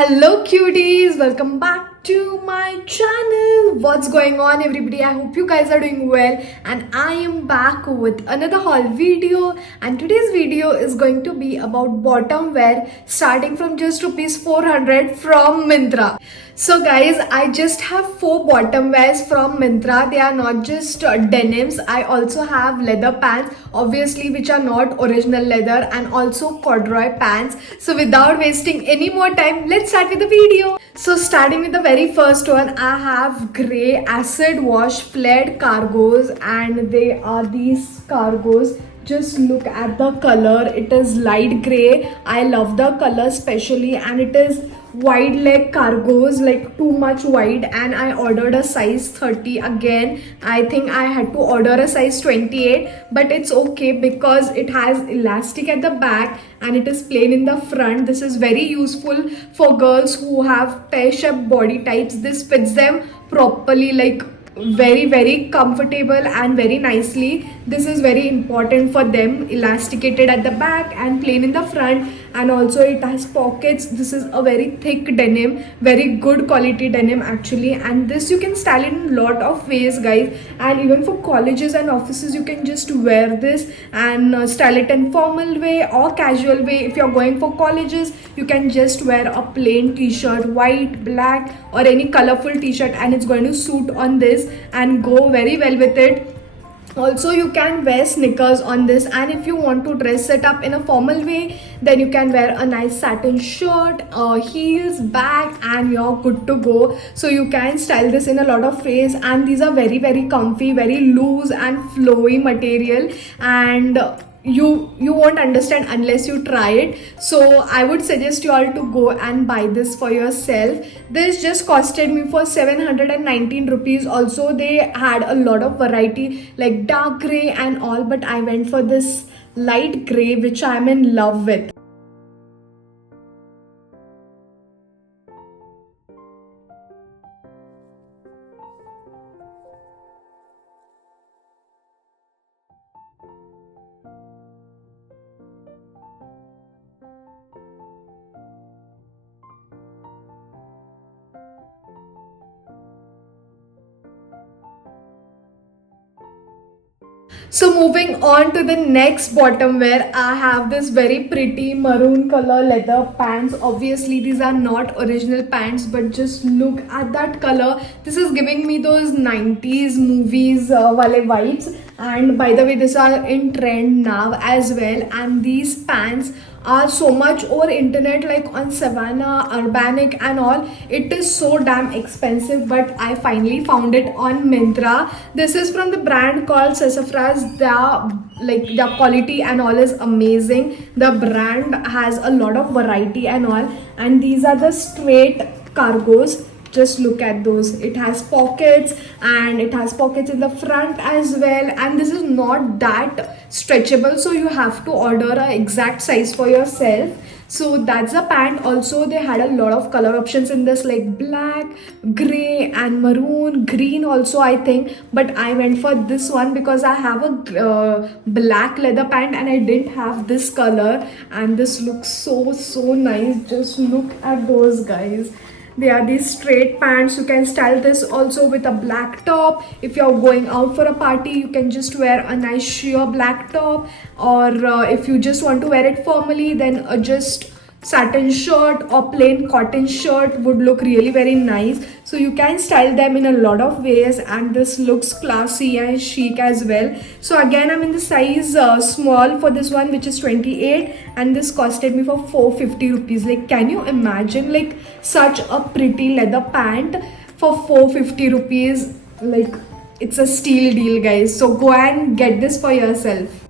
Hello cuties, welcome back to my channel. What's going on everybody? I hope you guys are doing well and I am back with another haul video, and today's video is going to be about bottom wear starting from just rupees 400 from Myntra. So guys, I just have 4 bottom wears from Myntra. They are not just denims. I also have leather pants, obviously, which are not original leather, and also corduroy pants. So without wasting any more time, let's start with the video. So starting with the very first one, I have grey acid wash flared cargos, and they are these cargos. Just look at the color. It is light gray. I love the color especially, and it is wide leg cargos, like too much wide, and I ordered a size 30. Again, I think I had to order a size 28, but it's okay because it has elastic at the back and it is plain in the front. This is very useful for girls who have pear-shaped body types. This fits them properly, like very comfortable and very nicely. This is very important for them. Elasticated at the back and plain in the front, and also it has pockets. This is a very thick denim, very good quality denim actually, and this you can style in a lot of ways guys, and even for colleges and offices you can just wear this and style it in formal way or casual way. If you're going for colleges, you can just wear a plain t-shirt, white, black, or any colorful t-shirt, and it's going to suit on this and go very well with it. Also, you can wear sneakers on this, and if you want to dress it up in a formal way, then you can wear a nice satin shirt, heels, bag, and you're good to go. So you can style this in a lot of ways, and these are very comfy, very loose and flowy material, and you won't understand unless you try it. So I would suggest you all to go and buy this for yourself. This just costed me for 719 rupees. Also, they had a lot of variety like dark gray and all, but I went for this light gray, which I'm in love with. So moving on to the next bottom wear, I have this very pretty maroon color leather pants. Obviously these are not original pants, but just look at that color. This is giving me those 90s movies wale vibes, and by the way these are in trend now as well, and these pants are so much over internet, like on Savannah, Urbanic and all. It is so damn expensive, but I finally found it on Myntra. This is from the brand called Sassafras. The quality and all is amazing. The brand has a lot of variety and all, and these are the straight cargos. Just look at those. It has pockets, and it has pockets in the front as well, and this is not that stretchable, so you have to order a exact size for yourself. So that's the pant. Also, they had a lot of color options in this, like black, gray, and maroon, green also I think, but I went for this one because I have a black leather pant and I didn't have this color, and this looks so nice. Just look at those guys. They are these straight pants. You can style this also with a black top. If you're going out for a party, you can just wear a nice sheer black top, or if you just want to wear it formally, then just satin shirt or plain cotton shirt would look really very nice. So you can style them in a lot of ways, and this looks classy and chic as well. So again, I'm in the size small for this one, which is 28, and this costed me for 450 rupees. Like, can you imagine, like, such a pretty leather pant for 450 rupees? Like, it's a steal deal guys, so go and get this for yourself.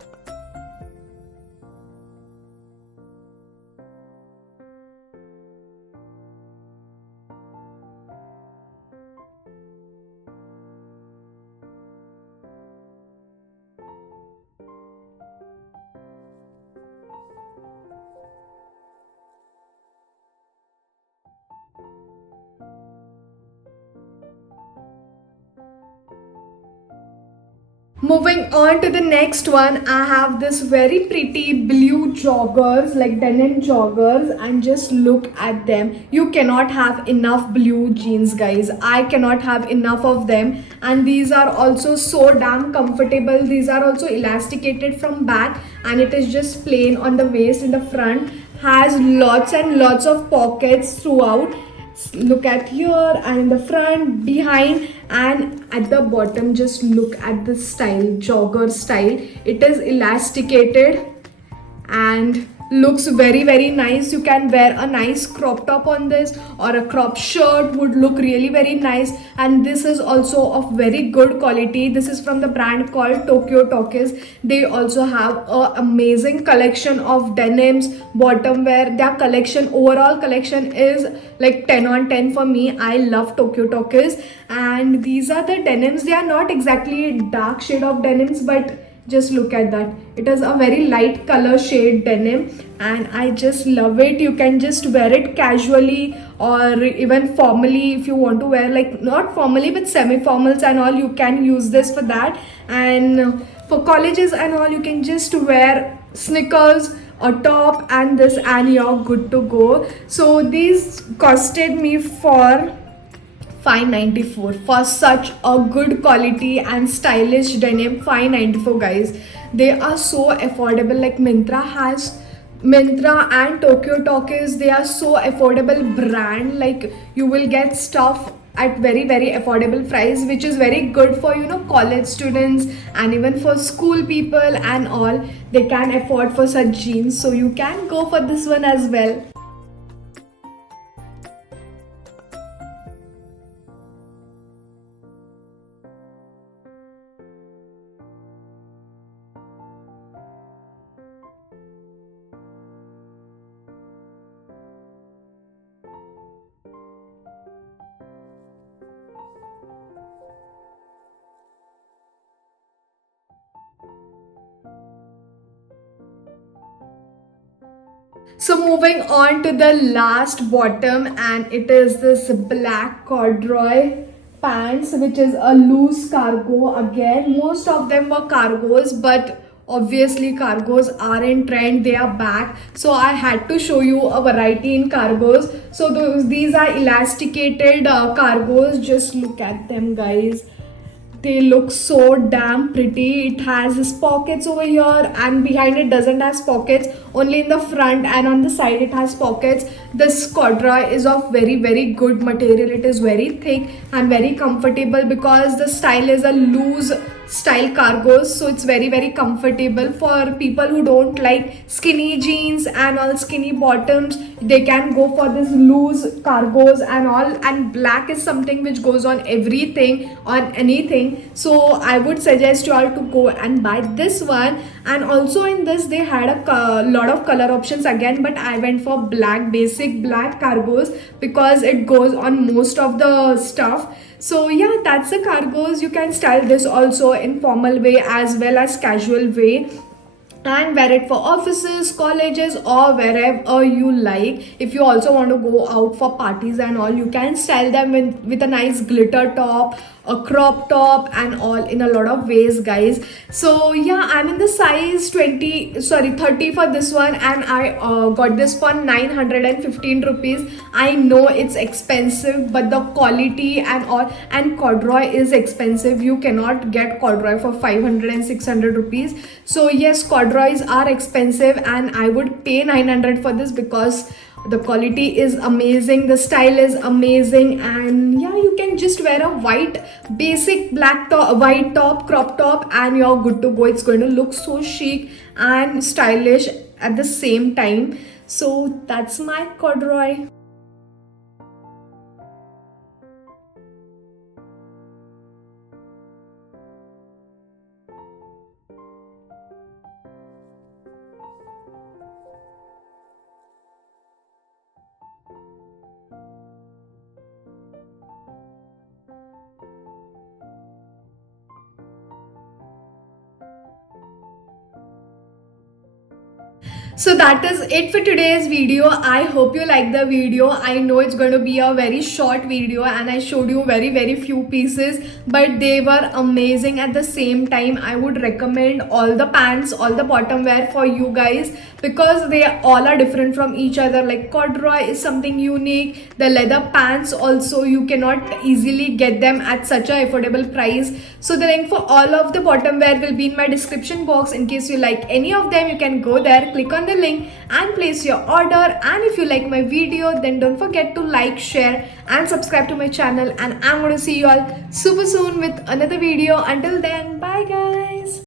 Moving on to the next one, I have this very pretty blue joggers, like denim joggers, and just look at them. You cannot have enough blue jeans, guys. I cannot have enough of them, and these are also so damn comfortable. These are also elasticated from back, and it is just plain on the waist in the front. Has lots and lots of pockets throughout. Look at here and in the front, behind, and at the bottom. Just look at the style, jogger style. It is elasticated and looks very nice. You can wear a nice crop top on this, or a crop shirt would look really very nice. And this is also of very good quality. This is from the brand called Tokyo Tokis. They also have a amazing collection of denims, bottom wear. Their collection, overall collection, is like 10 on 10 for me. I love Tokyo Tokis, and these are the denims. They are not exactly dark shade of denims, but just look at that. It is a very light color shade denim, and I just love it. You can just wear it casually or even formally. If you want to wear, like, not formally but semi-formals and all, you can use this for that. And for colleges and all, you can just wear sneakers, a top, and this, and you're good to go. So these costed me for 594 for such a good quality and stylish denim. 594, guys. They are so affordable. Like, Mintra and Tokyo Tokis, they are so affordable brand. Like, you will get stuff at very affordable price, which is very good for, college students, and even for school people and all. They can afford for such jeans, so you can go for this one as well. So moving on to the last bottom, and it is this black corduroy pants, which is a loose cargo. Again, most of them were cargos, but obviously cargos are in trend. They are back, so I had to show you a variety in cargos. So these are elasticated cargos. Just look at them, guys. They look so damn pretty. It has its pockets over here, and behind it doesn't has pockets. Only in the front and on the side it has pockets. This corduroy is of very good material. It is very thick and very comfortable because the style is a loose style cargos, so it's very comfortable for people who don't like skinny jeans and all skinny bottoms. They can go for this loose cargos and all. And black is something which goes on everything, on anything, so I would suggest you all to go and buy this one. And also in this they had a lot of color options again, but I went for black, basic black cargos, because it goes on most of the stuff. So yeah, that's the cargos. You can style this also in formal way as well as casual way, and wear it for offices, colleges, or wherever you like. If you also want to go out for parties and all, you can style them with a nice glitter top, a crop top, and all, in a lot of ways, guys. So yeah, I'm in the size 30 for this one, and I got this for 915 rupees. I know it's expensive, but the quality and all, and corduroy is expensive. You cannot get corduroy for 500 and 600 rupees. So yes, corduroys are expensive, and I would pay 900 for this because the quality is amazing, the style is amazing. And yeah, you can just wear a white basic black top, white top, crop top, and you're good to go. It's going to look so chic and stylish at the same time. So that's my corduroy. So that is it for today's video. I hope you like the video. I know it's going to be a very short video and I showed you very few pieces, but they were amazing at the same time. I would recommend all the pants, all the bottom wear for you guys because they all are different from each other. Like corduroy is something unique. The leather pants also, you cannot easily get them at such a affordable price. So the link for all of the bottom wear will be in my description box. In case you like any of them, you can go there, click on the link and place your order. And if you like my video, then don't forget to like, share and subscribe to my channel, and I'm going to see you all super soon with another video. Until then, bye guys.